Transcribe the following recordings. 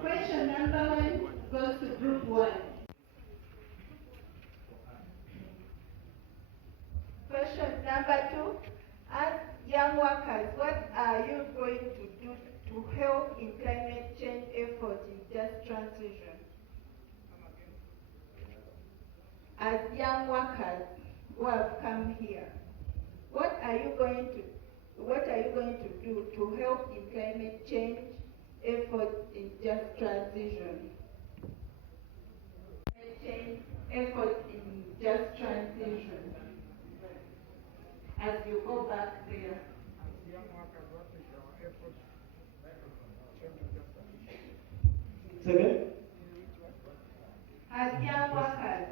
Question number 1 goes to group 1. Question number 2, as young workers, what are you going to do to help in climate change efforts in just transition? As young workers who have come here, what are you going to do to help in climate change efforts in just transition? Change efforts in just transition. As you go back there. Second? As young workers,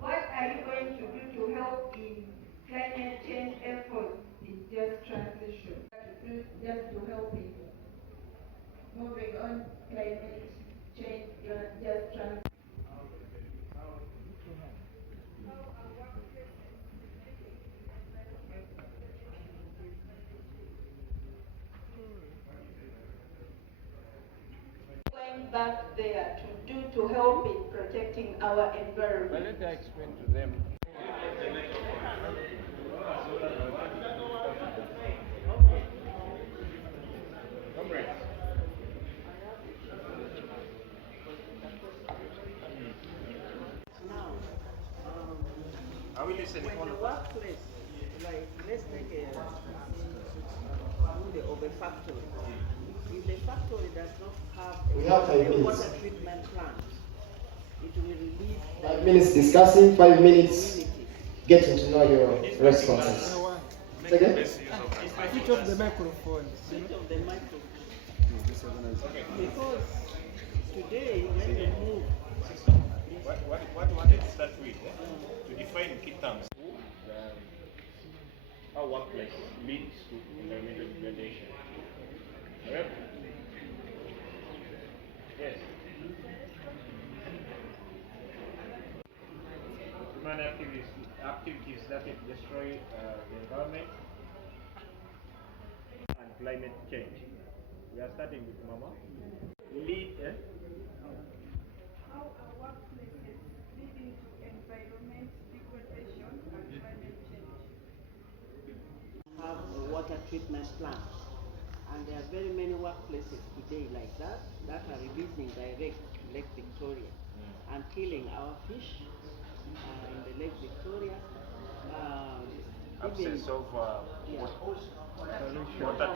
what are you going to do to help in climate change efforts in just transition? Just to help in moving on climate change, just transition. Going back there to help in protecting our environment. Well, let me explain to them. Are we listening? When the workplace, like let's take of a factory. If the factory does not have a water treatment plant, it will release 5 minutes discussing, 5 minutes getting to know your responses. Second? Switch off the microphone. Switch off the microphone. Because today, when you move, what wanted to start with, to define key terms. Our workplace leads to environmental degradation. Correct? Yes. Human activities that destroy the environment and climate change. We are starting with Mama. Lead. How are workplaces leading to environment degradation and climate change? Have a water treatment plant. And there are very many workplaces today like that are releasing direct Lake Victoria and killing our fish in the Lake Victoria. Absence of water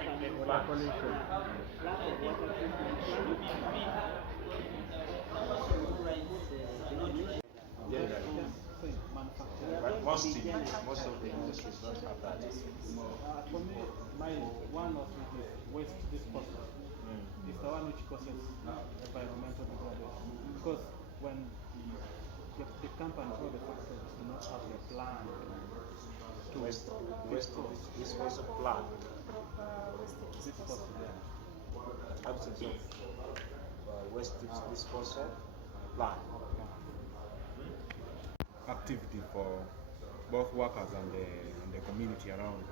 treatment plant. Lack of water treatment plant. But most of the industries don't have that. For me, one of it is waste disposal. It's the one which causes environmental degradation. Because when the companies or the factories do not have a plan to Waste disposal plan. dispose them. Absence of waste disposal plan. Activity for both workers and the community around.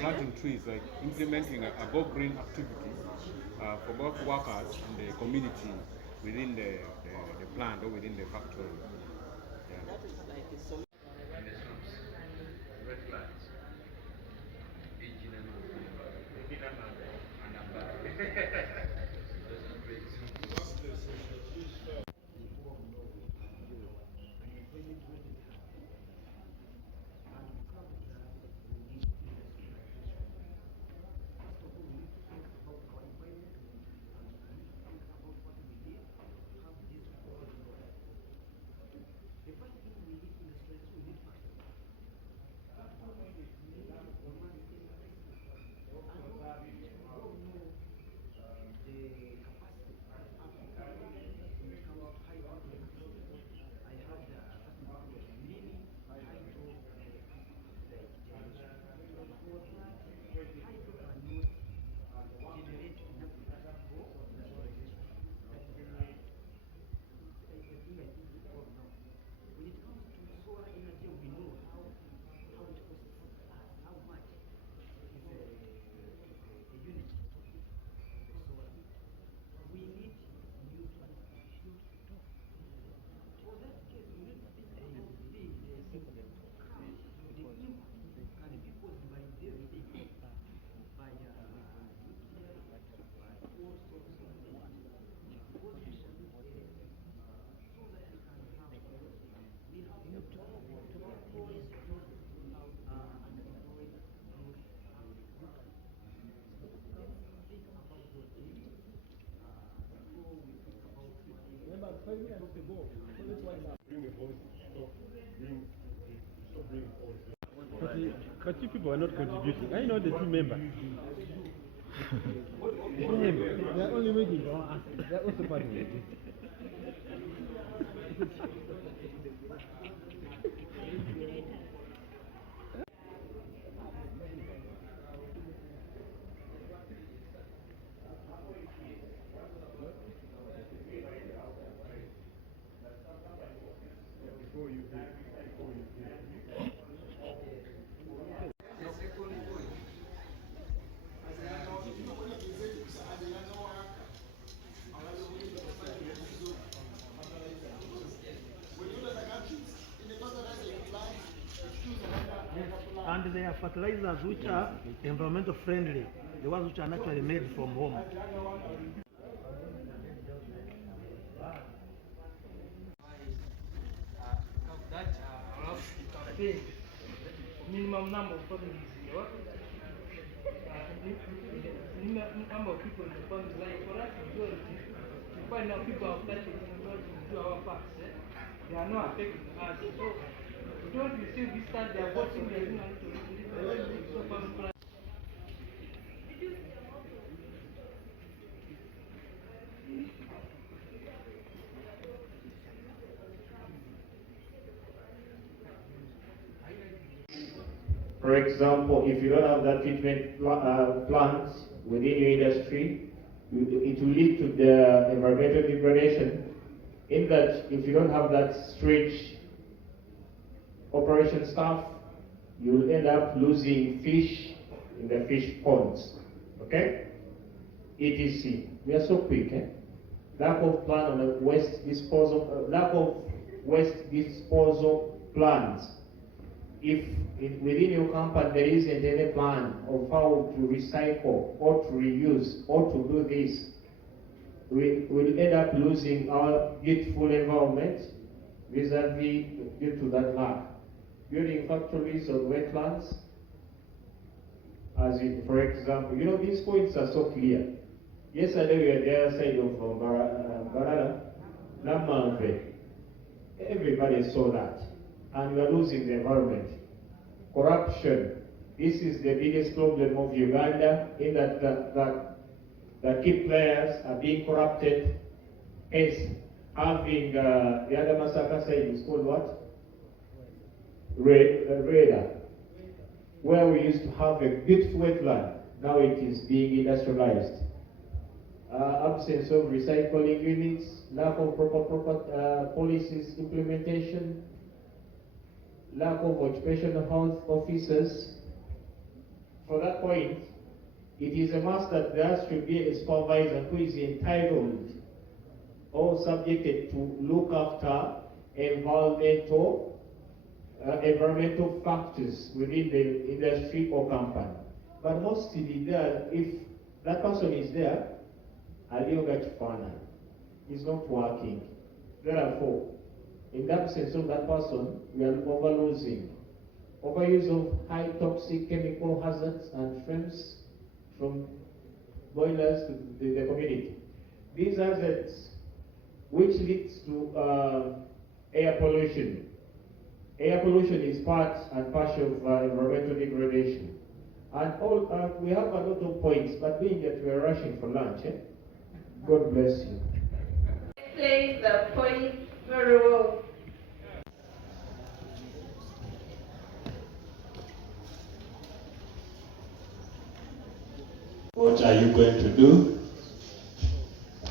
Planting trees, like implementing a go green activity for both workers and the community within the plant or within the factory. Yeah. That is like a solution. And the slopes, red flags. But you people are not contributing. I know the team member. They are only waiting for us. They are also part of it. And they are fertilizers which are environmental friendly, the ones which are naturally made from home. That allows to campaign minimum number of families in the number of people in the family. Like for us, majority, we find now people have started to do our parts. They are not affecting us. So we don't receive this time, they are voting, they are doing a little bit. For example, if you don't have that treatment plants within your industry, it will lead to the environmental degradation. In that, if you don't have that stretch operation staff, you will end up losing fish in the fish ponds. Okay? ETC. We are so quick, eh? Lack of plan on the waste disposal, lack of waste disposal plans. If within your company there isn't any plan of how to recycle or to reuse or to do this, we will end up losing our beautiful environment vis-a-vis due to that lack. Building factories on wetlands, as in, for example, you know, these points are so clear. Yesterday we were the other side of Barada, Namanve. Everybody saw that. And we are losing the environment. Corruption. This is the biggest problem of Uganda, in that the key players are being corrupted. Hence, having the other massacre side is called what? Reda. Where we used to have a beautiful wetland, now it is being industrialized. absence of recycling units, lack of proper policies implementation, lack of occupational health officers. For that point, it is a must that there should be a supervisor who is entitled or subjected to look after environmental factors within the industry or company. But mostly there, if that person is there, is not working. Therefore, in the absence of that person, we are overusing. Overuse of high toxic chemical hazards and flames from boilers to the community. These hazards, which leads to air pollution. Air pollution is part and parcel of environmental degradation. And all we have a lot of points, but being that we are rushing for lunch, God bless you. Explain the point very well. What are you going to do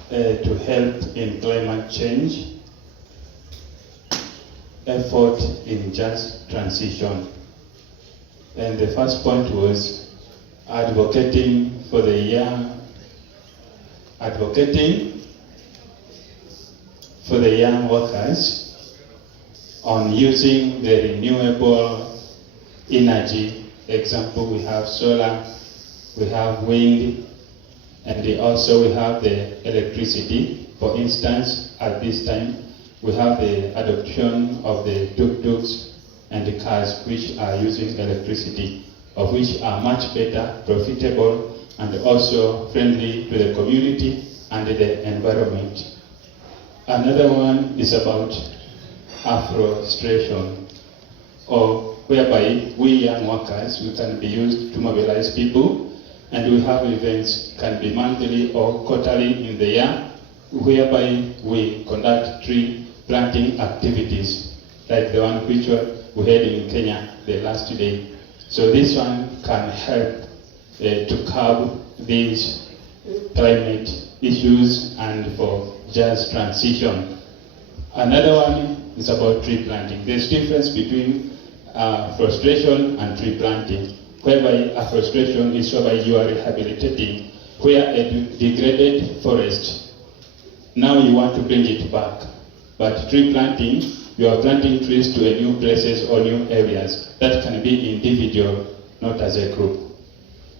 to help in climate change, effort in just transition? And the first point was advocating for the young workers on using the renewable energy. Example, we have solar, we have wind, and also we have the electricity. For instance, at this time, we have the adoption of the tuk-tuks and the cars which are using electricity, of which are much better, profitable, and also friendly to the community and the environment. Another one is about afforestation, or whereby we young workers, we can be used to mobilize people, and we have events, can be monthly or quarterly in the year, whereby we conduct tree planting activities, like the one which we had in Kenya the last day. So this one can help to curb these climate issues and for just transition. Another one is about tree planting. There's difference between afforestation and tree planting, whereby afforestation is whereby you are rehabilitating where a degraded forest, now you want to bring it back. But tree planting, you are planting trees to a new places or new areas. That can be individual, not as a group.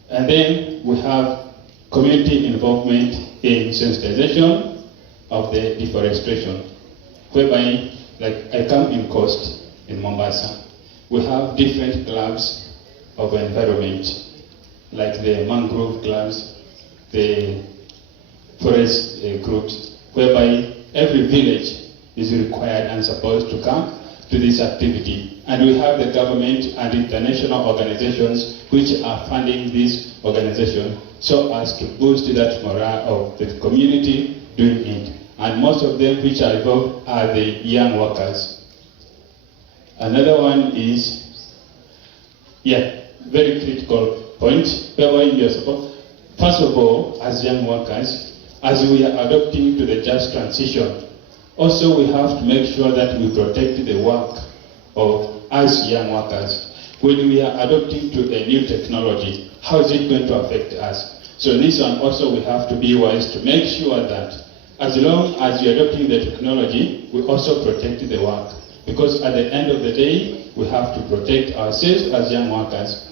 And then we have community involvement in sensitization of the deforestation, whereby, like I come in Coast in Mombasa, we have different clubs of environment, like the mangrove clubs, the forest groups, whereby every village is required and supposed to come to this activity. And we have the government and international organizations which are funding this organization so as to boost that morale of the community doing it. And most of them which are involved are the young workers. Another one is, very critical point, whereby you are supposed, first of all, as young workers, as we are adopting to the just transition, also we have to make sure that we protect the work of us young workers. When we are adopting to a new technology, how is it going to affect us? So this one also we have to be wise to make sure that as long as you're adopting the technology, we also protect the work. Because at the end of the day, we have to protect ourselves as young workers.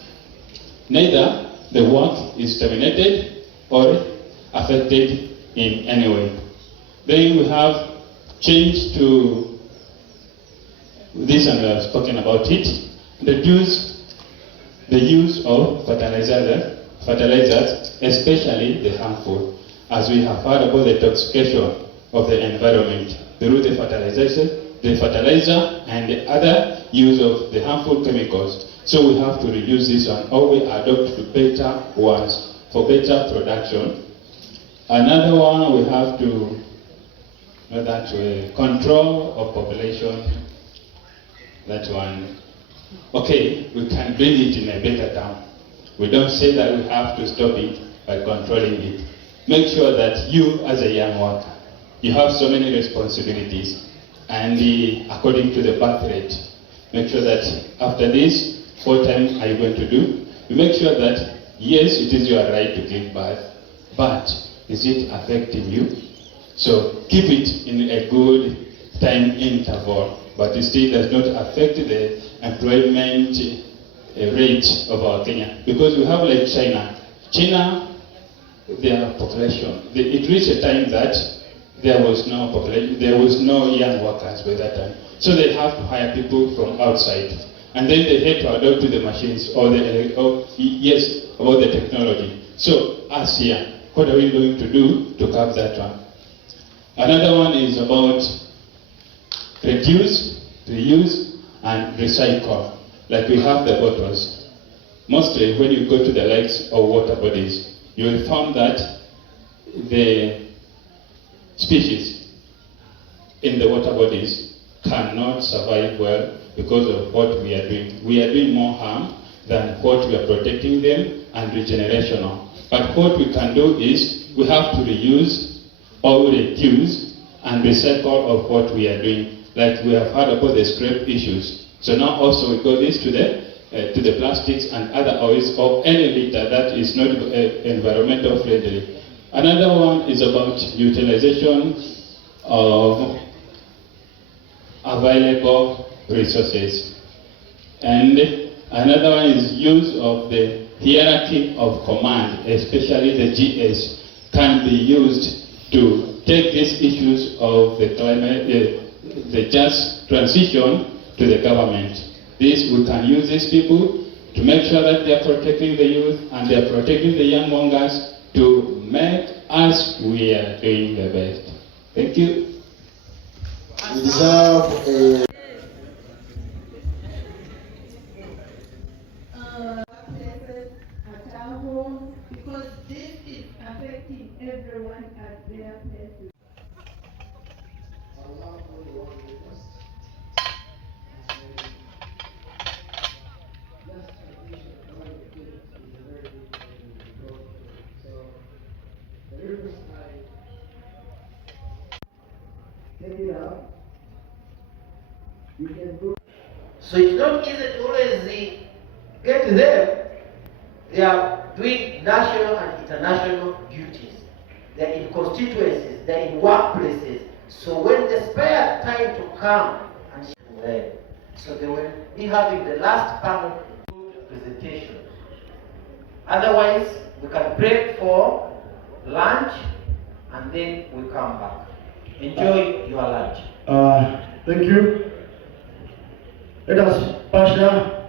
Neither the work is terminated or affected in any way. Then we have change to this, and we have spoken about it, reduce the use of fertilizers, especially the harmful, as we have heard about the toxification of the environment through the fertilizer and the other use of the harmful chemicals. So we have to reduce this one, or we adopt to better ones for better production. Another one we have to control of population. That one, okay, we can bring it in a better term. We don't say that we have to stop it by controlling it. make sure that you, as a young worker, you have so many responsibilities, and according to the birth rate, make sure that after this, what time are you going to do? You make sure that, yes, it is your right to give birth, but is it affecting you? So keep it in a good time interval, but it still does not affect the employment rate of our Kenya. Because we have like China. China, their population, it reached a time that there was no population, there was no young workers by that time. So they have to hire people from outside. And then they had to adopt to the machines or about the technology. So us here, what are we going to do to curb that one? Another one is about reduce, reuse, and recycle. Like we have the bottles. Mostly when you go to the likes of water bodies, you will find that the species in the water bodies cannot survive well because of what we are doing. We are doing more harm than what we are protecting them and regenerational. But what we can do is we have to reuse or reduce and recycle of what we are doing. Like we have heard about the scrap issues. So now also we go this to the plastics and other oils of any litter that is not environmental friendly. Another one is about utilization of available resources. And another one is use of the hierarchy of command, especially the GS, can be used to take these issues of the climate, the just transition to the government. This, we can use these people to make sure that they are protecting the youth and they are protecting the young workers to make us, we are doing the best. Thank you. We deserve a at our home, because this is affecting everyone at their places. So it's not easy to always get them. They are doing national and international duties. They're in constituencies, they're in workplaces. So when the spare time to come and them, so they will be having the last panel presentation. Otherwise, we can break for lunch and then we come back. Enjoy your lunch. Thank you. Let us usher